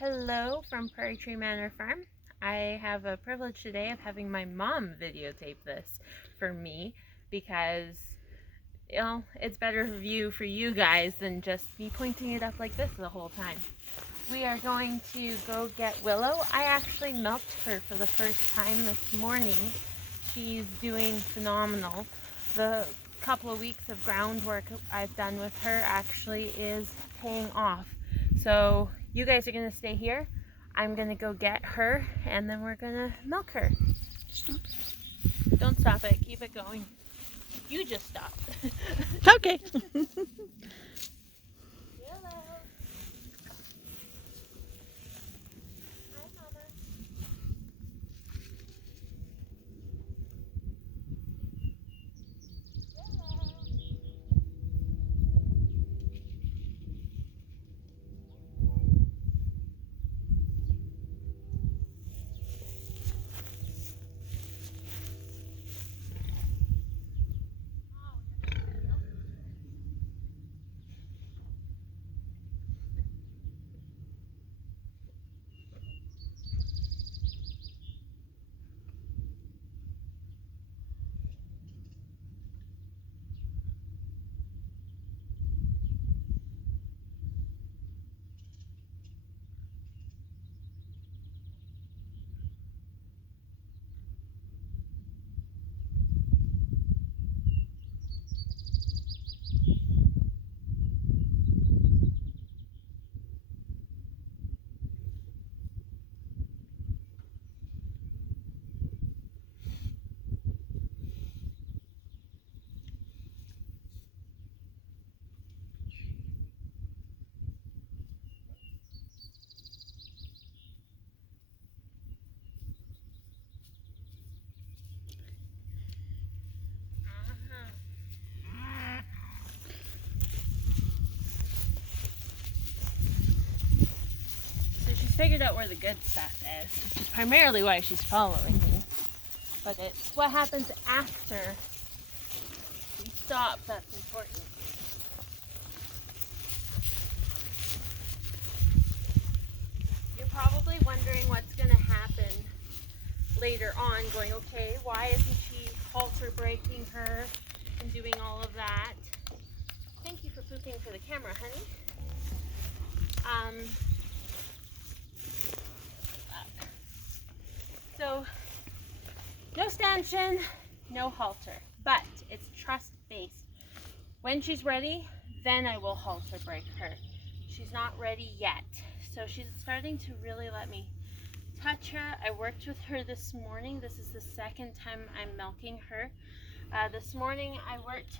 Hello from Prairie Tree Manor Farm. I have a privilege today of having my mom videotape this for me because, it's better view for you guys than just me pointing it up like this the whole time. We are going to go get Willow. I actually milked her for the first time this morning. She's doing phenomenal. The couple of weeks of groundwork I've done with her actually is paying off. So you guys are gonna stay here. I'm gonna go get her and then we're gonna milk her. Stop. Don't stop it, keep it going. You just stop. Okay. So she's figured out where the good stuff is, which is primarily why she's following me. But it's what happens after we stop that's important. You're probably wondering what's going to happen later on, going, okay, why isn't she halter braking her and doing all of that? Thank you for pooping for the camera, honey. So, no stanchion, no halter, but it's trust-based. When she's ready, then I will halter brake her. She's not ready yet, so she's starting to really let me touch her. I worked with her this morning. This is the second time I'm milking her. This morning I worked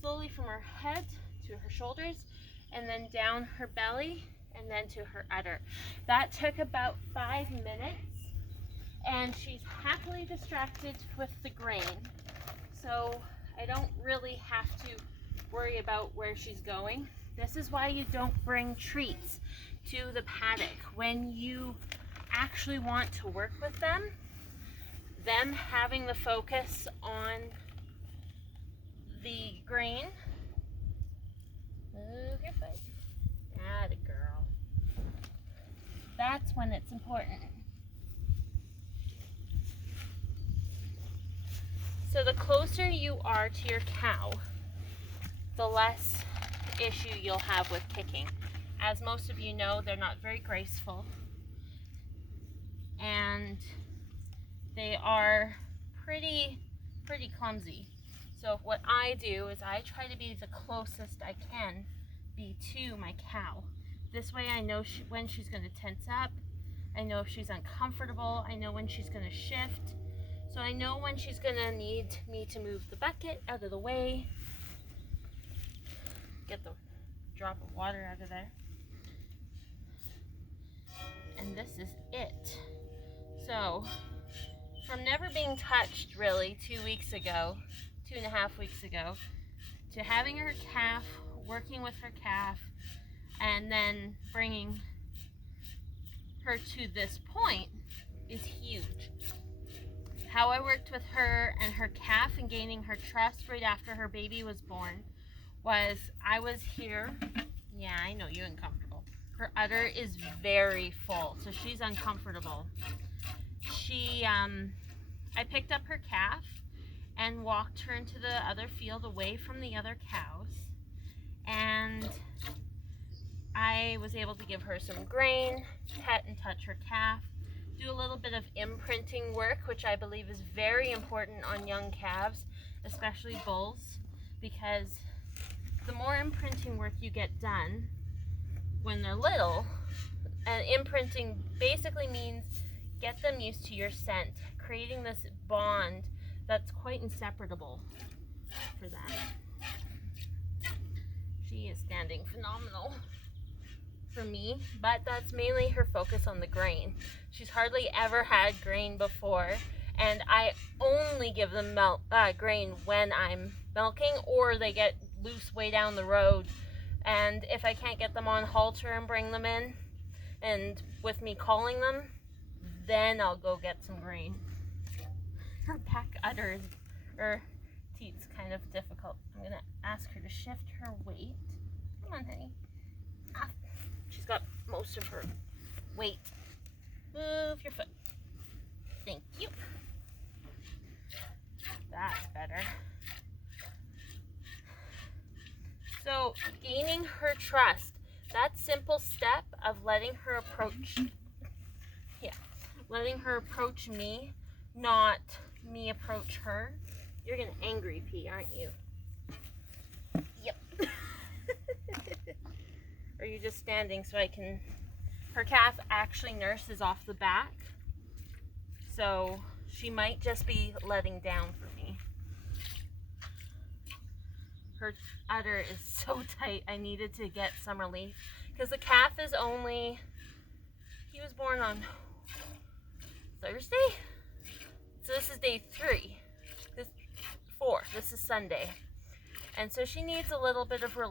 slowly from her head to her shoulders and then down her belly and then to her udder. That took about 5 minutes and she's happily distracted with the grain. So I don't really have to worry about where she's going. This is why you don't bring treats to the paddock. When you actually want to work with them having the focus on the grain. Move your foot. Atta girl. That's when it's important. So the closer you are to your cow, the less issue you'll have with kicking. As most of you know, they're not very graceful. And they are pretty clumsy. So what I do is I try to be the closest I can be to my cow. This way I know when she's going to tense up. I know if she's uncomfortable. I know when she's going to shift. So I know when she's going to need me to move the bucket out of the way. Get the drop of water out of there. And this is it. So, from never being touched really 2 weeks ago, 2.5 weeks ago, to having her calf, working with her calf, and then bringing her to this point is huge. How I worked with her and her calf and gaining her trust right after her baby was born was I was here. Yeah, I know, you're uncomfortable. Her udder is very full, so she's uncomfortable. I picked up her calf and walked her into the other field away from the other cows, and I was able to give her some grain, pet and touch her calf, do a little bit of imprinting work, which I believe is very important on young calves, especially bulls, because the more imprinting work you get done when they're little, and imprinting basically means get them used to your scent, creating this bond that's quite inseparable for them. She is standing phenomenal for me, but that's mainly her focus on the grain. She's hardly ever had grain before, and I only give them grain when I'm milking or they get loose way down the road. And if I can't get them on halter and bring them in, and with me calling them, then I'll go get some grain. Her back udder is, or teat's kind of difficult. I'm gonna ask her to shift her weight. Come on, honey. Ah, she's got most of her weight. Move your foot. Thank you. That's better. So, gaining her trust, that simple step of letting her approach me, not me approach her. You're gonna angry pee, aren't you? Yep. Are you just standing so I can... Her calf actually nurses off the back, so she might just be letting down for me. Her udder is so tight, I needed to get some relief, because the calf is only... He was born on Thursday? So this is day 3. This 4. This is Sunday. And so she needs a little bit of relief.